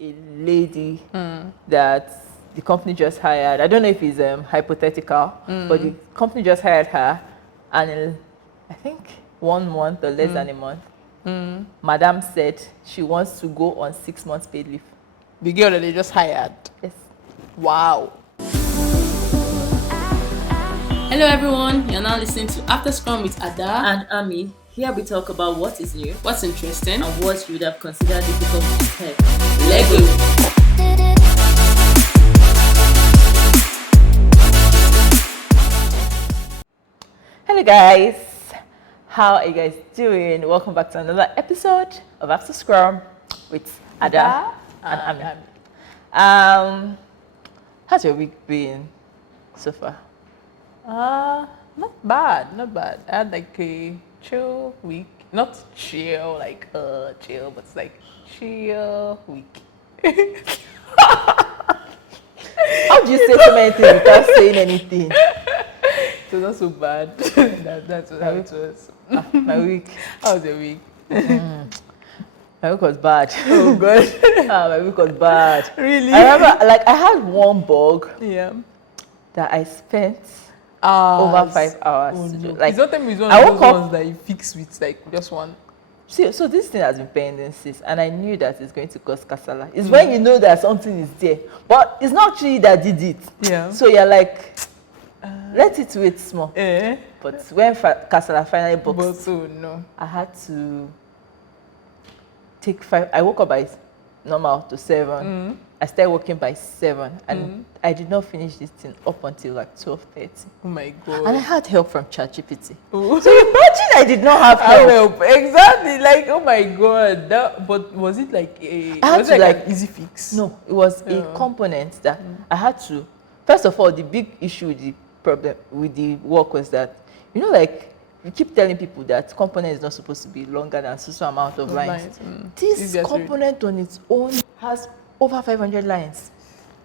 a lady that the company just hired. I don't know if it's hypothetical, but the company just hired her, and in, I think 1 month or less than a month, Madam said she wants to go on 6 months paid leave. The girl that they just hired. Yes. Wow. Hello everyone, you're now listening to After Scrum with Ada And Ami. Here we talk about what is new what's interesting and what you would have considered difficult to tell. Lego. Hello guys, how are you guys doing? Welcome back to another episode of After Scrum with Ada and Ami. How's your week been so far? Not bad. I had like a chill week. Not chill, like chill, but it's like chill week. How do you say so many things without saying anything? So not so bad. That's how it was. My week. How was your week? My week was bad. Oh god. My week was bad. Really? I remember, like, I had one bug Yeah. that I spent over 5 hours Oh, to do. no. Like, It's not time it's one I of woke those up- ones that you fix with like just one. see, so this thing has been pending since, and I knew that it's going to cause kasala. It's when you know that something is there, but it's not you that did it. Yeah. So you're like, let it wait small. Eh? But when kasala finally But boxed, so no. I had to take 5. I woke up by normal to 7. I started working by 7, and I did not finish this thing up until like 12:30. Oh my god. And I had help from ChatGPT. Oh. So imagine I did not have I help. help. Exactly. Like, oh my god. But was it like a I had was to, it like, an easy fix? No, it was a component that I had to. First of all, the big issue with the problem with the work was that, you know, like, we keep telling people that component is not supposed to be longer than so amount of lines. This Easier to read. component on its own has over 500 lines.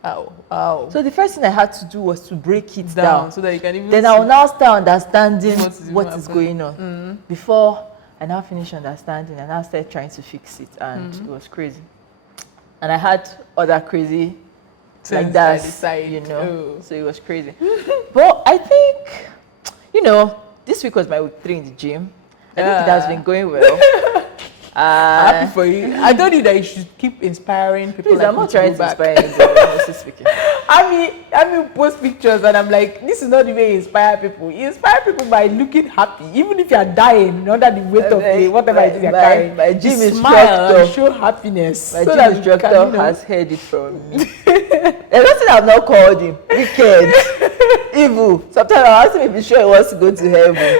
Ow. So the first thing I had to do was to break it down. So that you can even Then see. I will now start understanding What what is is even going on. Before I now finish understanding, and I started trying to fix it, and it was crazy. And I had other crazy like Things that, by the side. you know. Oh. So it was crazy. But I think, you know, this week was my week 3 in the gym. I think it has been going well. Happy for you. I told you that you should keep inspiring people. Please, like I'm me not trying go to back. inspire anybody, honestly speaking. I mean, post pictures and I'm like, this is not the way you inspire people. You inspire people by looking happy, even if you are dying under the weight of the whatever it is you're carrying. My gym You smile and instructor, show happiness. my so gym that you instructor can, you know, has heard it from me. There's nothing I've not called him. Wicked, evil. Sometimes I ask him if he's sure he wants to go to heaven.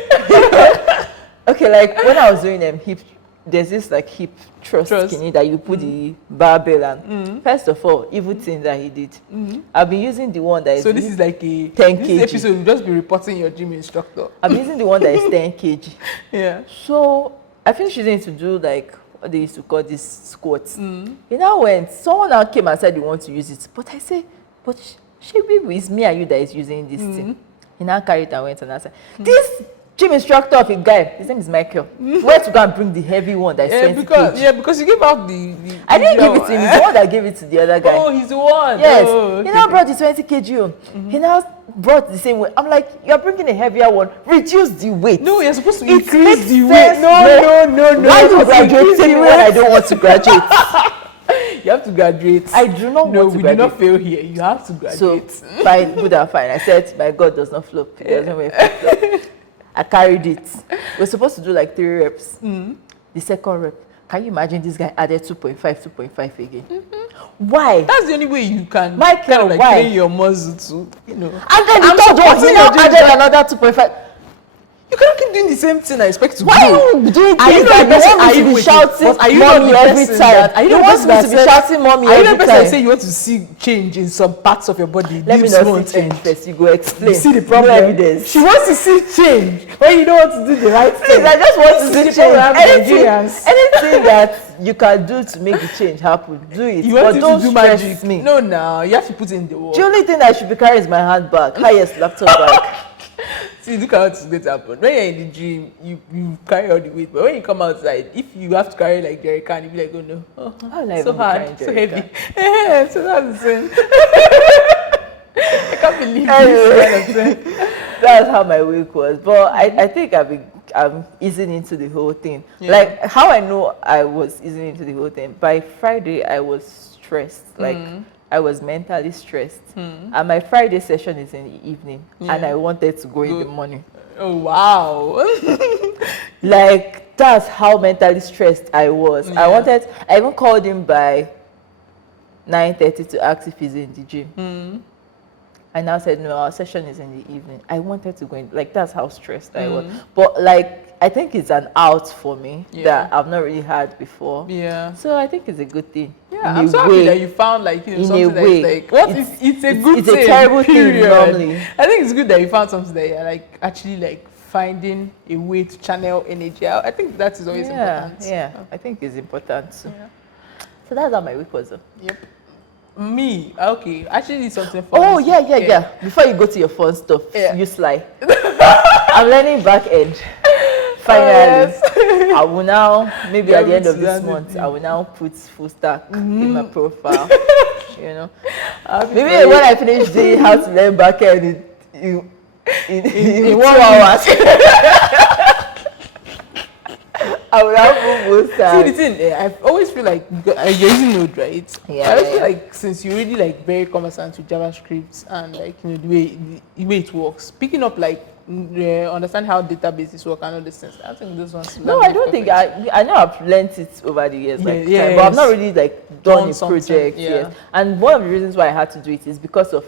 Okay, like when I was doing hip, there's this like hip thrust skinny that you put the barbell and first of all, evil thing that he did. I've been using the one that is. So this is like a 10 this kg. episode will just be reporting your gym instructor. I'm using the one that is 10 kg. Yeah. So I finished using it to do like what they used to call these squats. You know when someone now came and said they want to use it, but I say, but Shebi, it's me and you that is using this thing. He now carried it and went and I said, this gym instructor of a guy, his name is Michael. Where to go and bring the heavy one that is 20 kg? Because you gave out the I didn't give it to him. He's the one that gave it to the other guy. Oh, he's the one. Yes, Oh, okay. he now brought the 20 kg home. He now brought the same weight. I'm like, you're bringing a heavier one. Reduce the weight. No, you're supposed to It increase makes the sense. weight. No. Why do You're supposed to graduate increase tell me the when I weight. don't want to graduate? You have to graduate. I do not No, want to we graduate. do not fail here. You have to So, graduate. fine, good and fine. I said, my God does not flop. He doesn't wear flip-flop. I carried it. We're supposed to do like 3 reps. The second rep, can you imagine this guy added 2.5 again? Why? That's the only way you can Michael, kind of like why? train your muscle to, you know. And then the I'm third one, supporting he now your dreams, added another 2.5. You cannot keep doing the same thing and expect to Why grow. are you doing Are you things not that the person- you want are me to you be with it? shouting But are you not mommy the every person time? that- are you You not the want person me that to be said- shouting mommy Are you every the person that say time? you want to see change in some parts of your body? Let me Lips not won't see change change. first. You go explain. You see the No problem? evidence. She wants to see change when you don't want to do the right thing. Please, I just want This to is see the problem change. with Nigerians. Anything that you can do to make the change happen, do it. You But want don't to do stress magic. me. No, you have to put in the work. The only thing I should be carrying is my handbag. Highest laptop bag. See, look at what's going to happen. When you're in the gym, you carry all the weight, but when you come outside, if you have to carry like jerry can, you be like, oh no, so hard, so heavy. Yeah, so that's the same. I can't believe this kind of thing. That's how my week was. But I think I'm easing into the whole thing. Yeah. Like how I know I was easing into the whole thing. By Friday, I was stressed. Like I was mentally stressed. And my Friday session is in the evening, and I wanted to go in the morning. Oh wow! Like that's how mentally stressed I was. Yeah. I even called him by 9:30 to ask if he's in the gym. I now said, no, our session is in the evening. I wanted to go in, like, that's how stressed I was. But, like, I think it's an out for me that I've not really had before. Yeah. So I think it's a good thing. Yeah, I'm so happy that you found, like, you know, something that's like, it's a good thing. It's a terrible period. thing, normally. I think it's good that you found something that you're, like, actually, like, finding a way to channel energy out. I think that is always important. Yeah, I think it's important too. Yeah. So that's how my week was. Yep. Me, okay. Actually, need something for Oh, yeah. Before you go to your fun stuff, you slide. I'm learning back end. Finally. I will now, maybe at the end of this month, I will now put full stack in my profile. You know, maybe when I finish doing how to learn back end in 1 hour. I will have full stack. See, the thing, I always feel like you're using Node, right? Yeah. I always feel like since you're already like very conversant with JavaScript and like you know the way it works, picking up like understand how databases work and all these things. I think this one's no, I don't think I know I've learned it over the years, like yeah, but I've not really like done a something, project yet. And one of the reasons why I had to do it is because of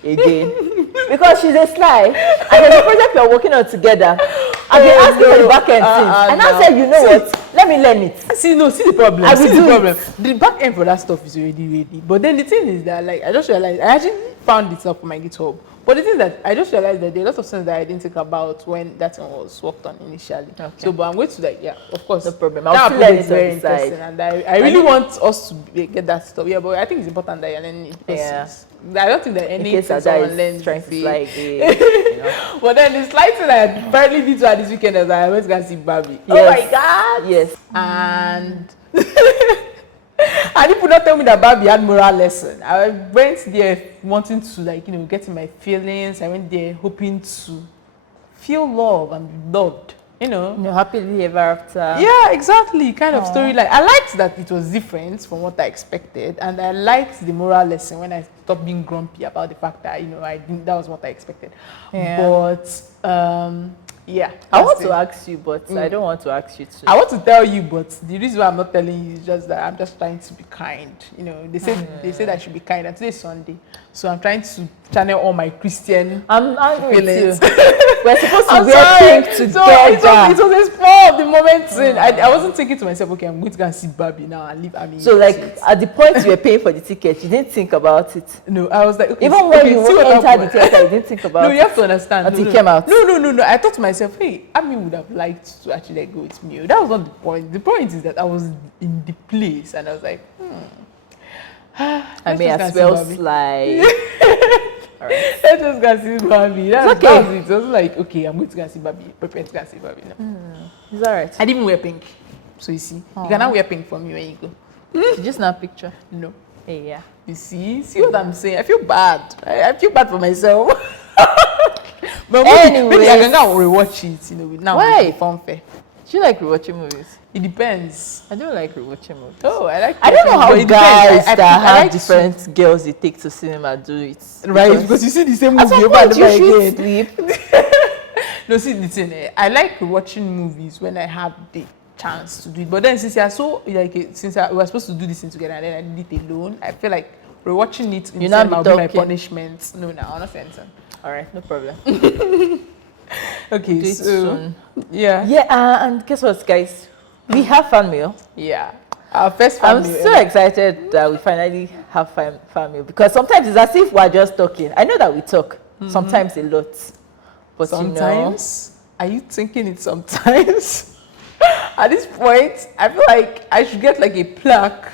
because she's a sly and there's a project we're working on together. I've been asking for the back end things, and I said, you know what? Let me learn it. See the problem. The back end for that stuff is already ready. But then the thing is that like I just realized I actually found it up on my GitHub. But the thing is that I just realized that there are lots of things that I didn't think about when that one was worked on initially. Okay. So, but I'm going to like, of course, no problem. I'll learn it very interesting, and I really want us to get that stuff. Yeah, but I think it's important that you're learning it. Yeah. I don't think that any someone learns trying to slide you know. But then the slide thing I apparently did to her this weekend is I went to go see Barbie. Yes. Oh my God! Yes. And and people not tell me that Barbie had moral lesson. I went there wanting to like you know get in my feelings. I went there hoping to feel love and be loved. You know, happily ever after. Yeah, exactly. Kind of story. Like I liked that it was different from what I expected, and I liked the moral lesson when I stopped being grumpy about the fact that you know that was what I expected. Yeah. But yeah, I want to ask you, but I don't want to ask you too. I want to tell you, but the reason why I'm not telling you is just that I'm just trying to be kind. You know, they say that I should be kind, and today's Sunday, so I'm trying to channel all my Christian feelings. We're supposed to wear pink together. So it was a spur of the moment thing. I wasn't thinking to myself, okay, I'm going to go and see Barbie now and leave Amy. So like at the point you were paying for the ticket, you didn't think about it. No, I was like, okay, even when you entered the theater, you didn't think about it. No, you have to understand. Until it came out. No. I thought to myself, hey, Amy would have liked to actually like, go with me. That was not the point. The point is that I was in the place and I was like, I may as well slide. Alright. Let's just go see Barbie. That was it. It was like, okay, I'm going to go see Barbie. Prepare to go see Barbie now. It's alright. I didn't wear pink. So you see, you can now wear pink for me when you go. Just not picture. No. Hey, yeah. You see what I'm saying? I feel bad. I feel bad for myself. But maybe I can go and rewatch it, you know, now. Why? Funfair. Do you like rewatching movies? It depends. I don't like rewatching movies. Oh, I don't know how guys that have different girls they take to cinema do it. Right, because you see the same movie over and over again. Sleep. No, see the thing. I like watching movies when I have the chance to do it. But then since you're so like since we were supposed to do this thing together and then I did it alone, I feel like rewatching it in cinema will be my punishment. No, I'm not saying anything. All right, no problem. Okay, so soon. Yeah, and guess what, guys? We have fan mail. Yeah, our first fan mail. I'm so excited that we finally have fan mail because sometimes it's as if we're just talking. I know that we talk sometimes a lot, but sometimes are you thinking it sometimes? At this point, I feel like I should get like a plaque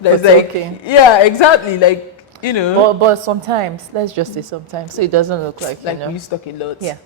that's like, yeah, exactly, like you know. But sometimes, let's just say sometimes, so it doesn't look like we used to talk a lot. Yeah.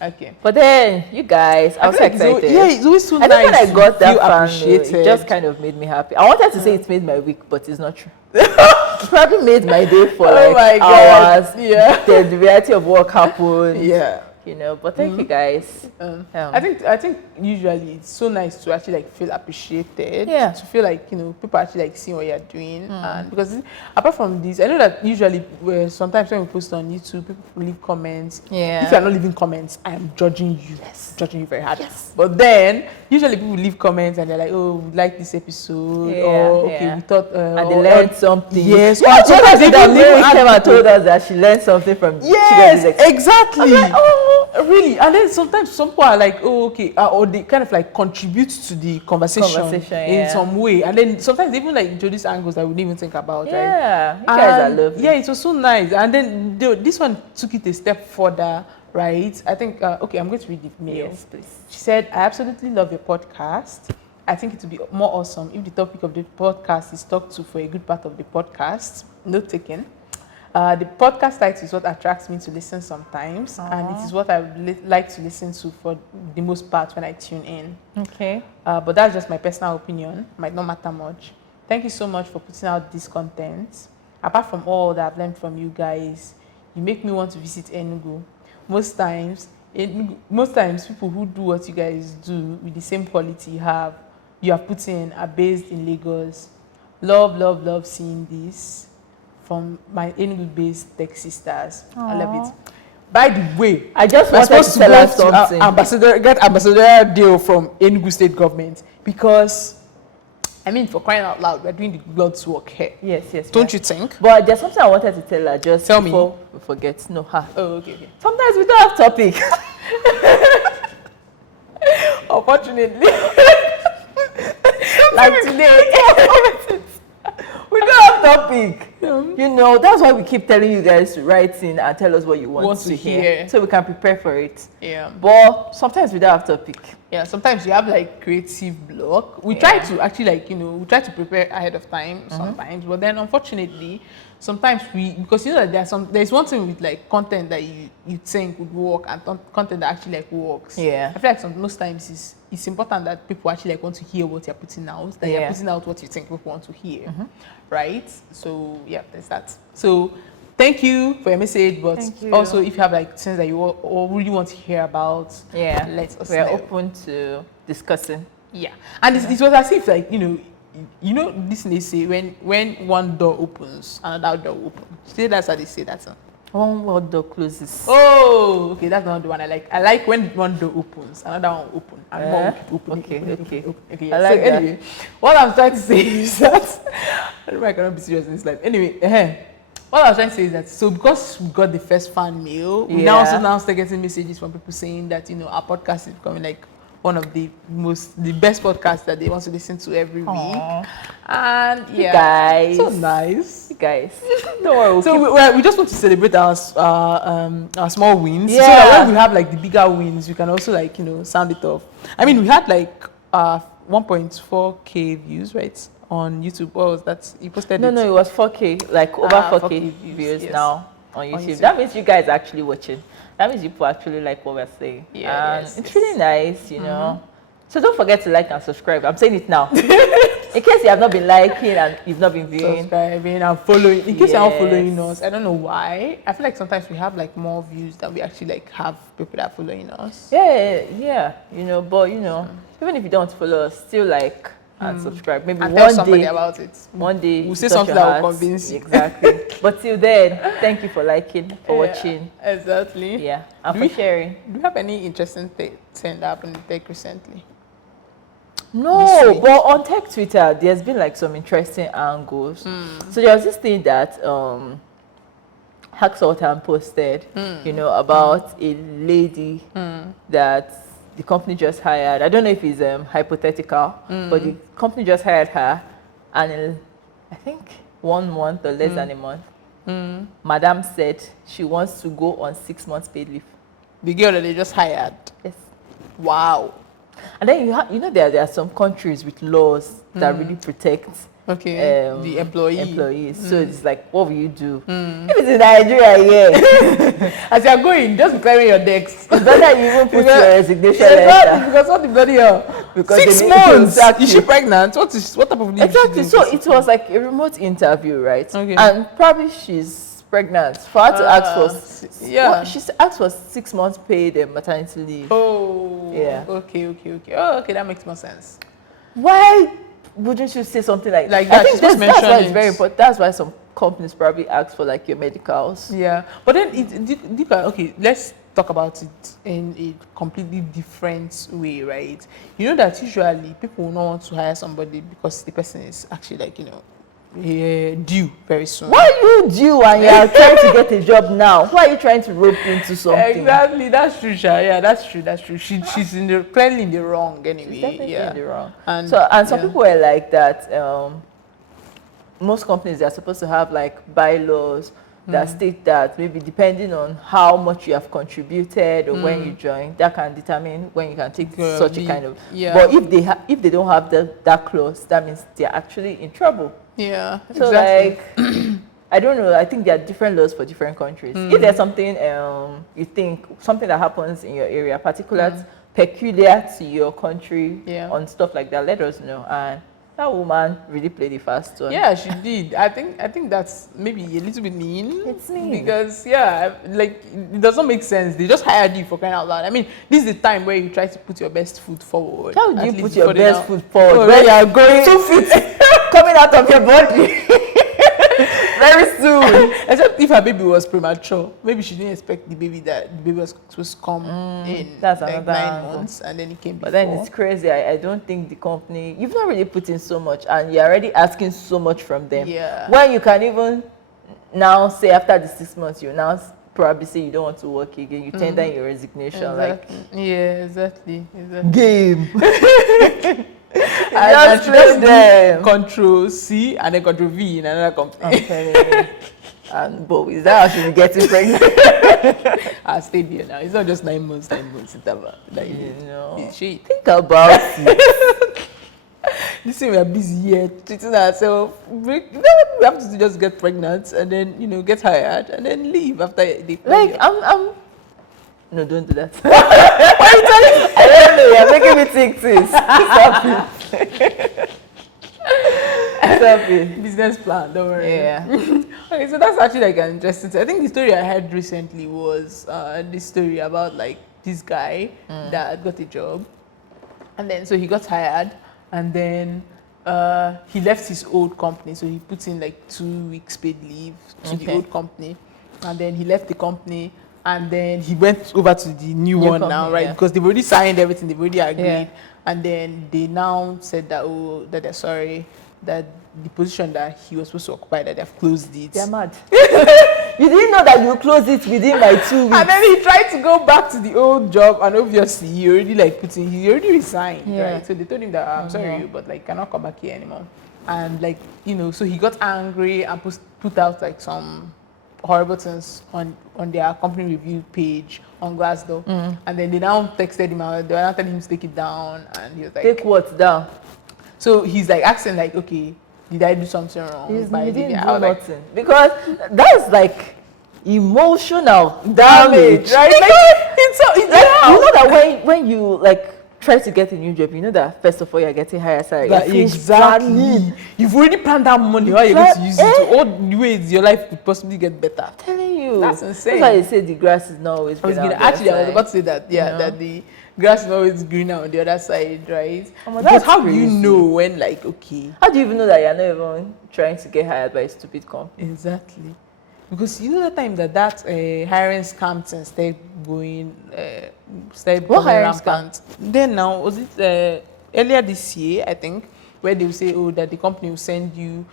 Okay. But then, you guys, I was so excited. It's always so I nice. When I got that fan, appreciated. it just kind of made me happy. I wanted to say it made my week, but it's not true. It probably made my day for hours. Yeah. The variety of work happened. Yeah. You know, but thank you guys. I think usually it's so nice to actually like feel appreciated. Yeah. To feel like, you know, people actually like seeing what you're doing. And because apart from this, I know that usually sometimes when we post on YouTube, people leave comments. Yeah. If you're not leaving comments, I am judging you. Yes. Judging you very hard. Yes. But then usually people leave comments and they're like, oh, we like this episode. Yeah, or okay, we thought and they learned something. Yes. Yeah, sometimes they that Mary ask came and people. told us that she learned something from Yes, exactly. I'm like, oh. Really, and then sometimes some people are like, oh, okay, or they kind of like contribute to the conversation in some way, and then sometimes they even like introduce angles that we didn't even think about, right? Yeah, you guys are lovely. Yeah, it was so nice, and then this one took it a step further, right? I think, okay, I'm going to read the mail. Yes, please. She said, I absolutely love your podcast. I think it would be more awesome if the topic of the podcast is talked to for a good part of the podcast. Note taken. The podcast title is what attracts me to listen sometimes, and it is what I would like to listen to for the most part when I tune in. Okay. But that's just my personal opinion. Might not matter much. Thank you so much for putting out this content. Apart from all that I've learned from you guys, you make me want to visit Enugu. Most times, people who do what you guys do with the same quality you have put in are based in Lagos. Love seeing this. From my Enugu-based tech sisters. Aww. I love it. By the way, I just wanted to tell us something. Get ambassadorial deal from Enugu state government because, I mean, for crying out loud, we're doing the God's work here. Yes. Don't you think? But there's something I wanted to tell her just tell before me. we forget. No, her. Oh, okay. Sometimes we don't have topic. Unfortunately. Like today. We don't have topic. You know, that's why we keep telling you guys to write in and tell us what you want to hear. So we can prepare for it. Yeah. But sometimes we don't have topic. Yeah, sometimes you have like creative block. We try to actually like, you know, we try to prepare ahead of time sometimes. But then unfortunately, sometimes because you know that there's one thing with like content that you think would work and content that actually like works. Yeah. I feel like most times it's important that people actually like want to hear what you're putting out, that you're putting out what you think people want to hear, right? So yeah, there's that. So thank you for your message, but also if you have like things that you or really want to hear about, let us know. We're open to discussing. Yeah, and it was as if like you know this they say when one door opens, another door opens. See, that's how they say that. One door closes. Oh, okay, that's not the one I like. I like when one door opens, another one open, and one open. Okay. I like that. Anyway, what I'm trying to say is that I don't know, I cannot be serious in this life. Anyway, what I was trying to say is that so because we got the first fan mail, we now start getting messages from people saying that our podcast is becoming like one of the best podcasts that they want to listen to every week. And you guys, so nice. You guys, don't worry. So we just want to celebrate our small wins. So that when we have like the bigger wins, we can also like sound it off. I mean, we had like 1.4K views, right, on YouTube. What was that? You posted No, it was 4K, like over 4K views now on YouTube. That means you guys are actually watching. That means people actually like what we're saying. It's really nice, So don't forget to like and subscribe. I'm saying it now. In case you have not been liking and you've not been viewing. Subscribing and following. In case you're not following us, I don't know why. I feel like sometimes we have like more views than we actually like have people that are following us. Yeah. But even if you don't follow us, still like and subscribe. Maybe and one tell somebody day about it. One day we'll say something that will convince you. Exactly. But till then, thank you for liking, for watching. Exactly. Yeah. And for sharing. Do you have any interesting thing that happened in tech recently? No, but on tech Twitter, there's been like some interesting angles. So there was this thing that Hack Sultan posted, about a lady that the company just hired. I don't know if it's hypothetical, but the company just hired her, and in, I think 1 month or less than a month, Madam said she wants to go on 6 months paid leave. The girl that they just hired? Yes. Wow. And then there are some countries with laws that really protect Okay. The employees. So it's like, what will you do? If it's in Nigeria, as you're going, just be clearing your decks. It's better you even put your resignation letter. Because what the bloody hell? Because 6 months. Is she pregnant? What type of leave? Exactly. So it was like a remote interview, right? Okay. And probably she's pregnant. For her to ask for, she's asked for 6 months paid maternity leave. Oh. Yeah. Okay. Oh, okay. That makes more sense. Why wouldn't you say something like that? I think that's why it's very important. That's why some companies probably ask for like your medicals. Yeah, but then okay, let's talk about it in a completely different way, right? You know that usually people will not want to hire somebody because the person is actually like, due very soon. Why are you due and you are trying to get a job now? Why are you trying to rope into something? Exactly, that's true, Sha. Yeah, that's true. She's clearly in the wrong anyway. She's definitely in the wrong. And some people were like that. Most companies, they're supposed to have like bylaws that state that maybe depending on how much you have contributed or when you join, that can determine when you can take such a kind of. But if they don't have that clause, that means they're actually in trouble. Yeah, so exactly. like I don't know, I think there are different laws for different countries. If there's something you think something that happens in your area peculiar to your country on stuff like that, let us know. And that woman really played the fast one. Yeah, she did. I think that's maybe a little bit mean. It's mean. Because like it doesn't make sense. They just hired you for crying out loud. I mean, this is the time where you try to put your best foot forward. How do you put your best foot forward when you are going 2 feet coming out of your body very soon? Except if her baby was premature, maybe she didn't expect the baby was supposed to come in that's like another 9 months, and then it came before. But then it's crazy. I don't think the company, you've not really put in so much and you're already asking so much from them. Yeah. When you can even now say after the 6 months, you now probably say you don't want to work again. You tender in your resignation. Exactly. Exactly. Game. I just them. Control C and then Control V in another company. I'm telling you. And but is that how she will get pregnant? I'll stay there now. It's not just 9 months interval. Like, she think about it. Listen, we are busy here treating ourselves. We have to just get pregnant and then get hired and then leave after they. Like I'm. No, don't do that. Why are you telling me? I don't know. You're making me think this. Stop it. Stop it. Business plan, don't worry. Yeah. Okay, so that's actually like an interesting. I think the story I heard recently was this story about like this guy that got a job, and then so he got hired, and then he left his old company. So he put in like 2 weeks paid leave to the old company, and then he left the company. And then he went over to the new one company, now, right? Because they've already signed everything, they've already agreed. Yeah. And then they now said that, that they're sorry, that the position that he was supposed to occupy, that they've closed it. They're mad. You didn't know that you closed it within like 2 weeks. And then he tried to go back to the old job, and obviously he already he already resigned, right? So they told him that, I'm sorry, but like cannot come back here anymore. And like, so he got angry and put out like some horrible things on their company review page on Glassdoor, and then they now texted him out. They were now telling him to take it down, and he was like, "Take what down?" So he's like asking, like, "Okay, did I do something wrong?" He didn't do nothing, because that's like emotional damage, right? Like, it's you know that when you like try to get a new job, you know that first of all you're getting higher salary. Exactly. You've already planned that money. How you're going to use it to all the ways your life could possibly get better. I'm telling you. That's insane. That's why they say the grass is not always greener. Actually, I was about to say that. Yeah, that the grass is always greener on the other side, right? Because how do you know when, like, okay? How do you even know that you're not even trying to get hired by a stupid company? Exactly. Because you know the time that hiring scams and started going, what hiring scams? Then now, was it earlier this year, I think, where they will say, that the company will send you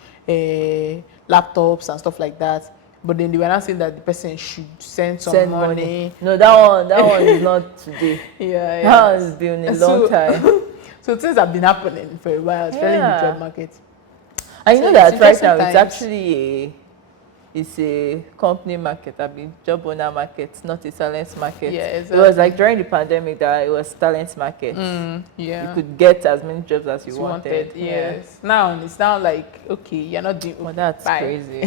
laptops and stuff like that. But then they were not saying that the person should send money. No, that one is not today. Yeah. That has been a long time. So things have been happening for a while, especially in the job market. And you know that right now it's actually it's a company market, I mean job owner market, not a talent market. Yeah, exactly. It was like during the pandemic that it was talent market. Yeah. You could get as many jobs as you wanted. Yes. Now it's now like, okay, you're not doing. Well, that's Bye. crazy.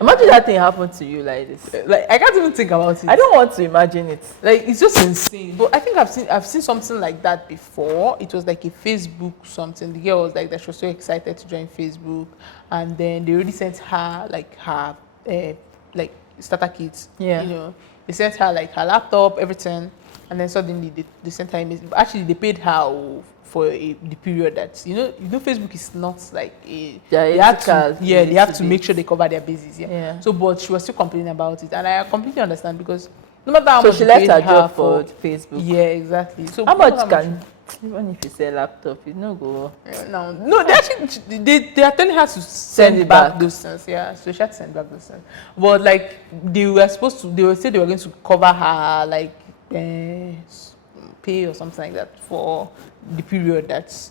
Imagine that thing happened to you like this. Like, I can't even think about it. I don't want to imagine it. Like, it's just insane. But I think I've seen something like that before. It was like a Facebook something. The girl was like that she was so excited to join Facebook, and then they already sent her like her like starter kits. Yeah. You know, they sent her like her laptop, everything, and then suddenly they sent her email. Actually, they paid her for the period that you know Facebook is not like a they have to make sure they cover their bases. Yeah. So, but she was still complaining about it, and I completely understand because no matter how much she left her job for Facebook. Yeah, exactly. So how much can even if you sell laptop, you no go. No, they actually they are telling her to send it back those things. Yeah, so she had to send back those things. But like they were supposed to, they were say they were going to cover her like pay or something like that for the period that's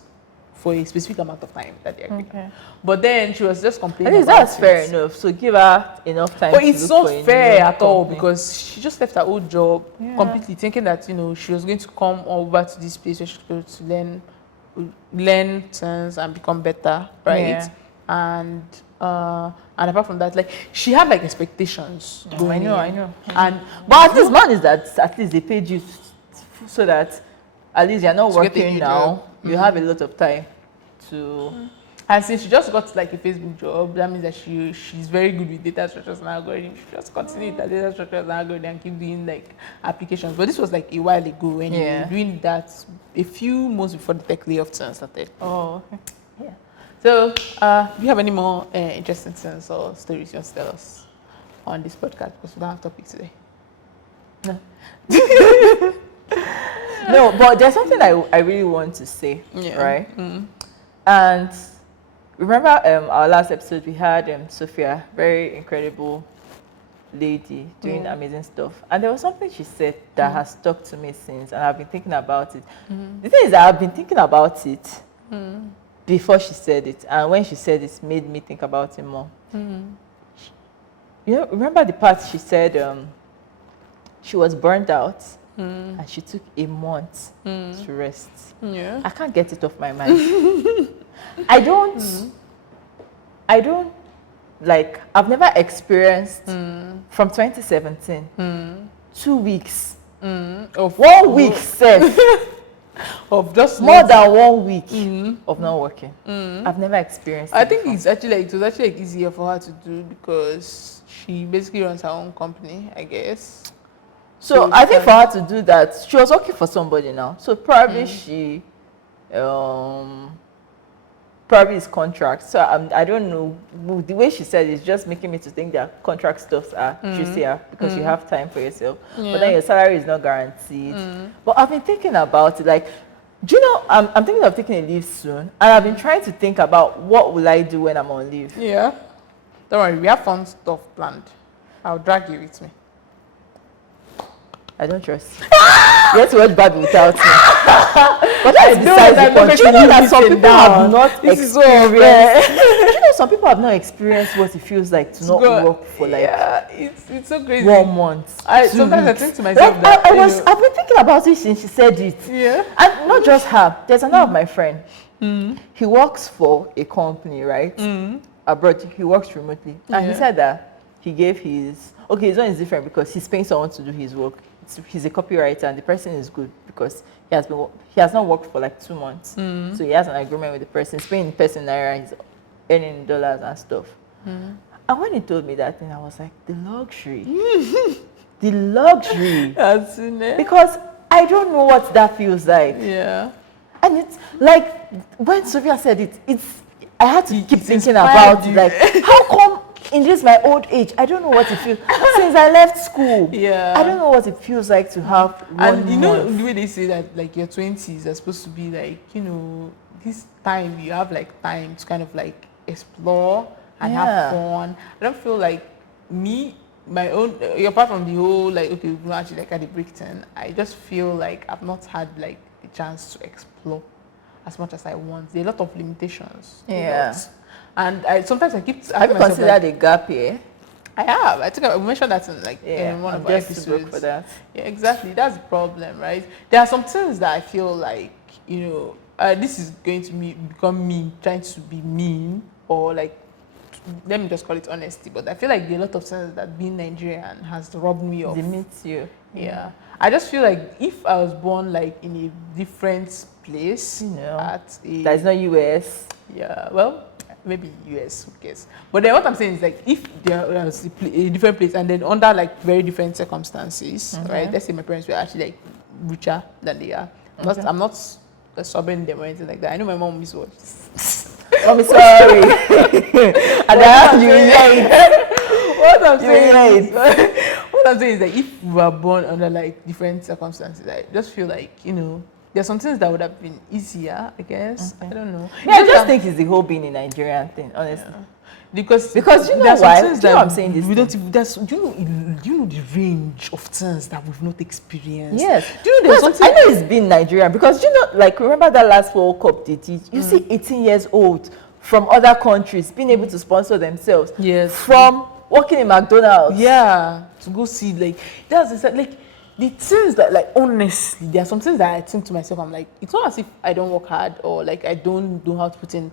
for a specific amount of time that they agreed. Okay. But then she was just complaining. And that's fair enough. So give her enough time. But it's not fair at all because she just left her old job completely, thinking that she was going to come over to this place where she was going to learn things and become better, right? Yeah. And apart from that, like she had like expectations. I know. And but at least one is that at least they paid you so that at least you're not working now. You have a lot of time to. And since she just got like a Facebook job, that means that she's very good with data structures and algorithms. She just continue with the data structures and algorithms and keep doing like applications. But this was like a while ago when you were doing that a few months before the tech layoff started. Oh, okay. Yeah. So, do you have any more interesting things or stories you want to tell us on this podcast? Because we don't have topics today. No. No, but there's something I really want to say, right? And remember our last episode, we had Sophia, very incredible lady doing amazing stuff. And there was something she said that has stuck to me since, and I've been thinking about it. The thing is that I've been thinking about it before she said it, and when she said it made me think about it more. Remember the part she said she was burnt out and she took a month to rest. I can't get it off my mind. I don't like, I've never experienced from 2017 2 weeks of 1 week safe of just more than 1 week of not working. I've never experienced I think it's actually like, it was actually like easier for her to do because she basically runs her own company, I guess. So I think for her to do that, she was working for somebody now. So probably she probably is contract. So I don't know. The way she said it's just making me to think that contract stuffs are juicier because you have time for yourself. But then your salary is not guaranteed. But I've been thinking about it. Like, do you know, I'm thinking of taking a leave soon. And I've been trying to think about what will I do when I'm on leave. Yeah. Don't worry, we have fun stuff planned. I'll drag you with me. I don't trust you. You have to watch Barbie without me. But I decided do you know that some people have not experienced. You know, some people have not experienced what it feels like to not work for like it's so crazy. 1 month. Sometimes I think to myself like, that I've been thinking about it since she said it. Yeah. And not just her. There's another of my friend. He works for a company, right? Abroad. He works remotely. And he said that he gave his his one is different because he's paying someone to do his work. He's a copywriter and the person is good because he has not worked for like 2 months. So he has an agreement with the person. He's paying the person naira, he's earning dollars and stuff. And when he told me that thing, I was like, the luxury. The luxury. Because I don't know what that feels like. Yeah. And it's like when Sophia said it, I had to keep thinking about it. Like, how come in this my old age, I don't know what it feels since I left school. Yeah. I don't know what it feels like to have and you know the way they say that like your 20s are supposed to be like, this time you have like time to kind of like explore and have fun. I don't feel like my own apart from the whole like okay we're actually like at the break time, I just feel like I've not had like a chance to explore as much as I want. There are a lot of limitations. Yeah. And sometimes I keep have you considered a gap year? I have. I think I mentioned that in in one of our just episodes. for that. Yeah, exactly. That's the problem, right? There are some things that I feel like, this is going to become me trying to be mean, or like, let me just call it honesty. But I feel like there are a lot of things that being Nigerian has robbed me of. Limits you. Yeah. I just feel like if I was born like in a different place, that's not US. Yeah, well, maybe US, who cares? But then what I'm saying is like if there was a different place and then under like very different circumstances, right? Let's say my parents were actually like richer than they are. I'm not sobbing them or anything like that. I know my mom is what. I'm sorry. And you relate. What I'm saying is, what I'm saying is that if we were born under like different circumstances, I just feel like, there's some things that would have been easier, I guess. I don't know. Yeah, I just think it's the whole being a Nigerian thing, honestly. Yeah. Because you know why? Do you know I'm saying this? We don't. Do you know the range of things that we've not experienced? Yes. Do you know there's something? I know it's been Nigerian because like remember that last World Cup they did? You see 18 years old from other countries being able to sponsor themselves. Yes. From working in McDonald's. Yeah. To go see like the things that like honestly there are some things that I think to myself, I'm like, it's not as if I don't work hard or like I don't know how to put in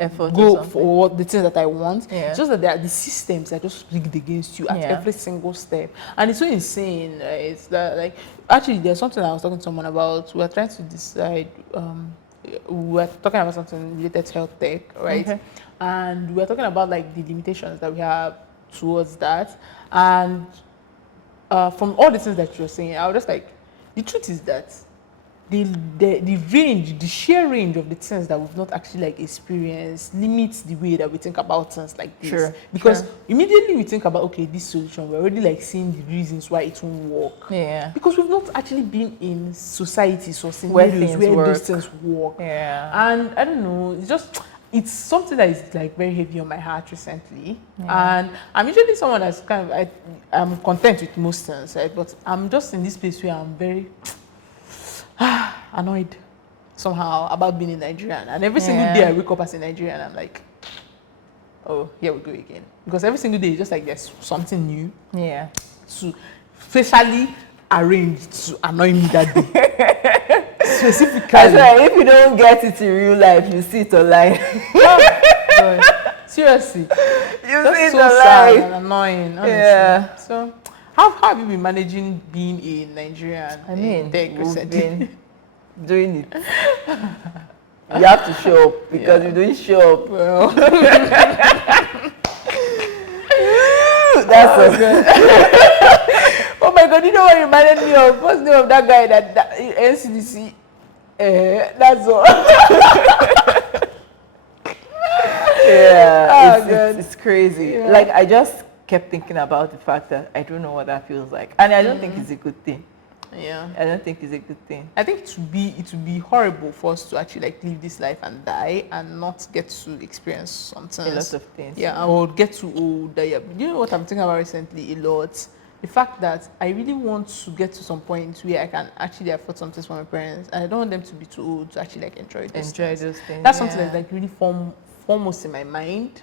effort go for the things that I want. Yeah. It's just that there are the systems that just rigged against you at every single step, and it's so insane. It's that like actually there's something I was talking to someone about. We are trying to decide. We were talking about something related to health tech, right? And we were talking about like the limitations that we have towards that, and from all the things that you're saying, I was just like, the truth is that the sheer range of the things that we've not actually like experienced limits the way that we think about things like this. Sure. Because immediately we think about, okay, this solution, we're already like seeing the reasons why it won't work. Yeah. Because we've not actually been in societies or scenarios where those things work. Yeah. And I don't know, it's something that is like very heavy on my heart recently. And I'm usually someone that's I'm content with most things, right? But I'm just in this place where I'm very annoyed somehow about being a Nigerian. And every single day I wake up as a Nigerian, I'm like, oh, here we go again. Because every single day it's just like there's something new. Yeah. To specially arranged to annoy me that day. Specifically. I swear, if you don't get it in real life, you see it online. Seriously. You see it so online. sad and annoying, honestly. Yeah. So how have you been managing being a Nigerian? I mean, we've been doing it. You have to show up because you don't show up. Well, that's so good. Oh my God, you know what reminded me of? What's the name of that guy that NCDC? That's all. Yeah, it's crazy. Yeah. Like I just kept thinking about the fact that I don't know what that feels like, and I don't think it's a good thing. Yeah, I don't think it's a good thing. I think it would be horrible for us to actually like live this life and die and not get to experience something. A lot of things. Yeah, or get too old. You know what I'm thinking about recently a lot? The fact that I really want to get to some point where I can actually afford some things for my parents, and I don't want them to be too old to actually like enjoy those things. That's something that's like really foremost in my mind.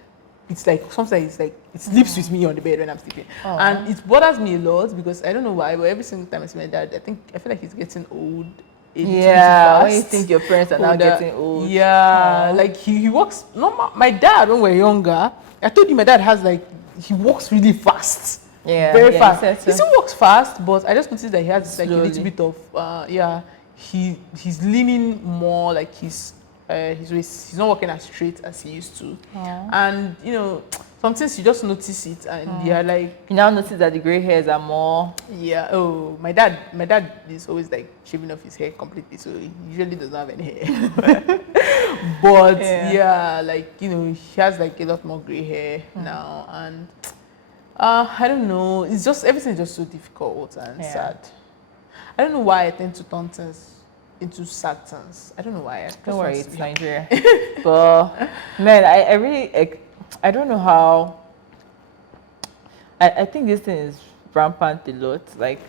It's like something it's like it sleeps with me on the bed when I'm sleeping, and it bothers me a lot because I don't know why, but every single time I see my dad, I feel like he's getting old. Yeah, when you think your parents are now getting old. Yeah, like he works. My dad, when we were younger, I told you my dad has like he works really fast. Yeah, very fast. So. He still works fast, but I just noticed that he has like a little bit of he's leaning more like his waist. He's not working as straight as he used to. And sometimes you just notice it, and you're like, you now notice that the gray hairs are more. Yeah. Oh, my dad is always like shaving off his hair completely, so he usually doesn't have any hair. But like he has like a lot more gray hair now, and I don't know. It's just everything's just so difficult and sad. I don't know why I tend to turn things into sad things. I don't know why. Don't worry, it's Nigeria. But man, I really I don't know how. I think this thing is rampant a lot. Like,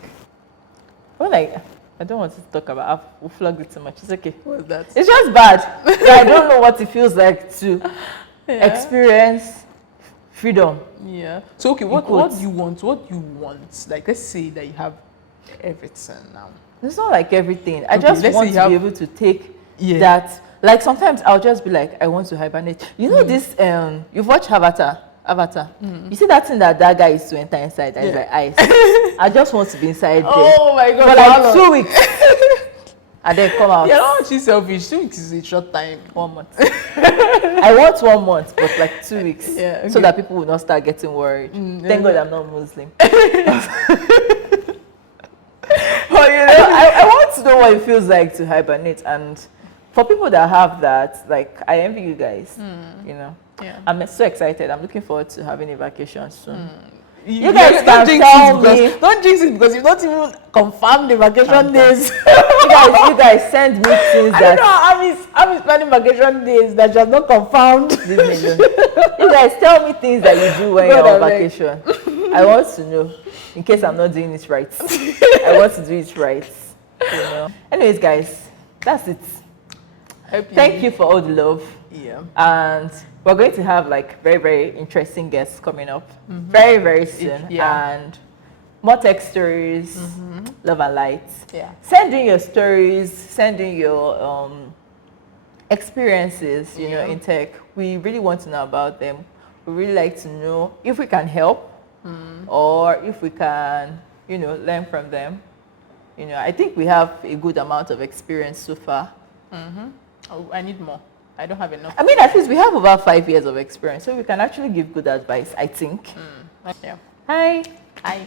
I don't want to talk about. I've flogged it too much. It's okay. What's that? It's just bad. I don't know what it feels like to experience freedom. Yeah. So okay, what do you want? What do you want? Like, let's say that you have everything now. It's not like everything. I just let's want say to be able to take that. Like sometimes I'll just be like, I want to hibernate. You know this? You've watched Avatar. You see that thing that guy is to enter inside? That is like ice. I just want to be inside there. Oh my god! For like 2 weeks, and then come out. You're not actually selfish. 2 weeks is a short time. 1 month. I want 1 month, but like 2 weeks, so that people will not start getting worried. Thank God I'm not Muslim. But you know, I want to know what it feels like to hibernate, and for people that have that, like I envy you guys. You know, I'm so excited. I'm looking forward to having a vacation soon. You guys can tell me. Don't jinx it because you've not even confirmed the vacation days. you guys send me things that. I'm spending vacation days that you have not confirmed. Leave me alone. You guys tell me things that you do when you're on vacation. I want to know, in case I'm not doing it right. I want to do it right. You know. Anyways, guys, that's it. Thank you for all the love. Yeah. And we're going to have like very, very interesting guests coming up very, very soon. And more tech stories, love and light. Yeah. Send in your stories, send in your experiences, you know, in tech. We really want to know about them. We really like to know if we can help or if we can, you know, learn from them. You know, I think we have a good amount of experience so far. Oh, I need more. I don't have enough. I mean, at least we have about 5 years of experience, so we can actually give good advice, I think. Yeah. Hi. Hi.